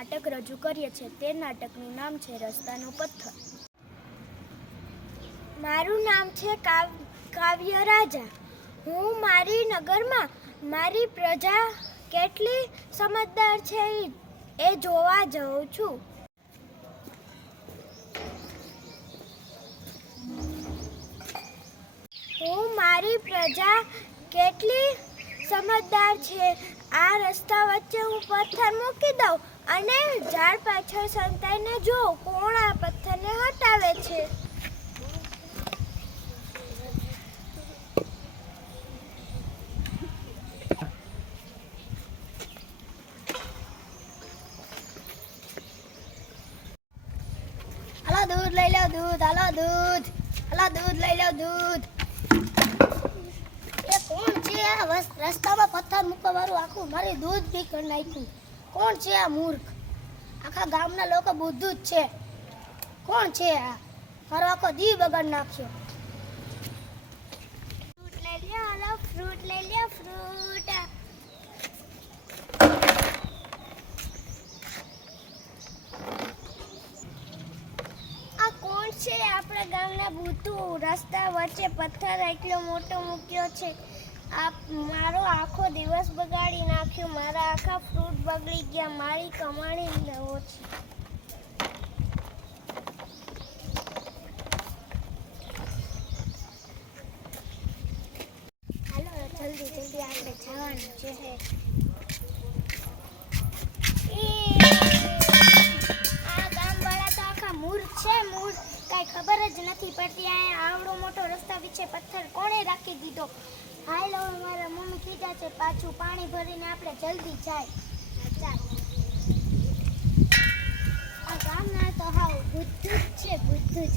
નાટક રજૂ કરીએ છીએ. તે નાટકનું નામ છે રસ્તાનો પથ્થર. મારું નામ છે કાવ્ય રાજા. હું મારી નગરમાં મારી પ્રજા કેટલી સમજદાર છે એ જોવા જાઉં છું. હું મારી પ્રજા કેટલી સમજદાર છે. આ રસ્તા વચ્ચે હું પથ્થર મૂકી દઉં અને ઝાડ પાછળ સંતાઈને જોઉં કોણ આ પથ્થરને હટાવે છે. હાલો દૂધ લઈ લો દૂધ. હાલો દૂધ. હાલો દૂધ લઈ લો દૂધ. એ કોણ છે આ રસ્તામાં પથ્થર મૂકવા વાળું? આખું મારી દૂધ પી કરી નાખ્યું. કોણ છે આ મૂર્ખ? આખા ગામના લોકો બુદ્ધુ જ છે. કોણ છે આ? મારો આખો દી બગાડ નાખ્યો. ફ્રૂટ લઈ લ્યો. હાલો ફ્રૂટ લઈ લ્યો. ફ્રૂટ આ કોણ છે? આપણા ગામના બુદ્ધુ રસ્તા વચ્ચે પથ્થર એટલો મોટો મૂક્યો છે. મારો આખો દિવસ બગાડી નાખ્યો. મારા આખા ફ્રૂટ બગડી ગયા. મારી કમાણી લેવો છે. હાલો જલ્દી જલ્દી આપણે જવાનું છે. આ ગામવાળા તો આખા મૂર્ખ છે. મૂર્ખ કાંઈ ખબર જ નથી પડતી. અહીંયા આવડો મોટો રસ્તા વિશે પથ્થર કોણે રાખી દીધો? હાલો મારા મમ્મી કીધા છે પાછું પાણી ભરીને આપણે જલ્દી જાય. આ ગામના તો હાવ બુદ્ધુ જ છે. બુદ્ધુ જ.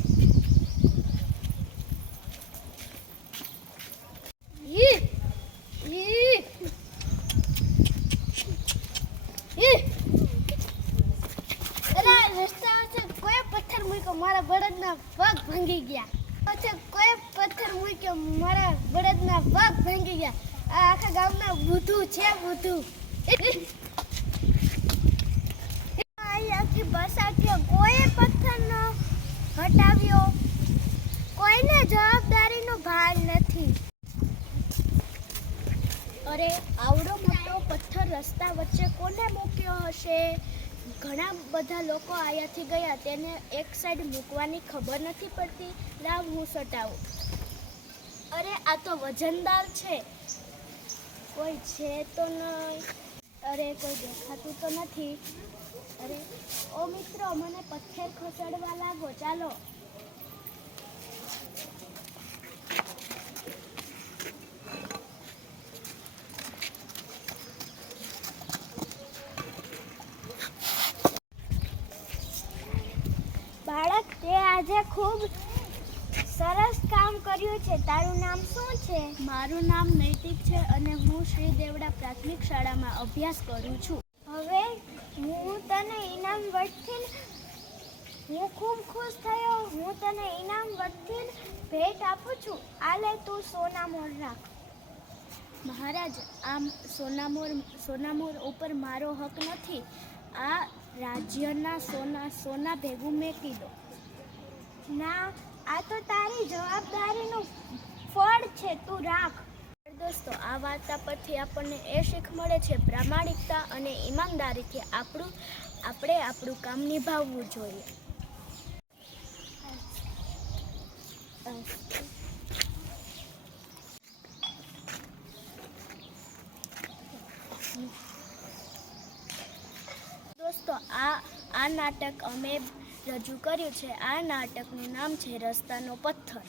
રસ્તા વચ્ચે કોઈ પથ્થર મૂક્યો મારા બળદના પગ ભાંગી ગયા. કોઈ પથ્થર મૂક્યો મારા બળદના પગ ભાંગી ગયા. આ આખા ગામના બુદ્ધુ છે. બુદ્ધુ આખી બસ આખી કોઈ પથ્થર ન હટાવ્યો. કોઈને જવાબદારીનો ભાન નથી. અરે આવડો મોટો પથ્થર રસ્તા વચ્ચે કોને મૂક્યો હશે? ઘણા બધા લોકો અહીંયાથી ગયા. તેને એક સાઈડ મૂકવાની ખબર નથી પડતી. લાવ હું સટાવું. અરે આ તો વજનદાર છે. કોઈ છે તો નહીં. અરે કોઈ દેખાતું તો નથી. અરે ઓ મિત્રો મને પથ્થર ખસેડવા લાગો. ચાલો. બાળક તે આજે ખૂબ સરસ કામ કર્યું છે. તારું નામ શું છે? મારું નામ નૈતિક છે અને હું શ્રી દેવડા પ્રાથમિક શાળામાં અભ્યાસ કરું છું. હવે હું તને ઇનામ વટથી હું ખૂબ ખુશ થયો. હું તને ઇનામ વટથી ભેટ આપું છું. આ લે તું સોનામોર રાખ. મહારાજ આમ સોનામોર ઉપર મારો હક નથી. આ રાજ્યના સોના ભેગું મેકી દો. ના, આ તો તારી જવાબદારીનું ફળ છે. તું રાખ. દોસ્તો આ વાર્તા પરથી આપણને એ શીખ મળે છે પ્રામાણિકતા અને ઈમાનદારીથી આપણે આપણું કામ નિભાવવું જોઈએ. દોસ્તો આ નાટક અમે રજૂ કર્યું છે. આ નાટકનું નામ છે રસ્તાનો પથ્થર.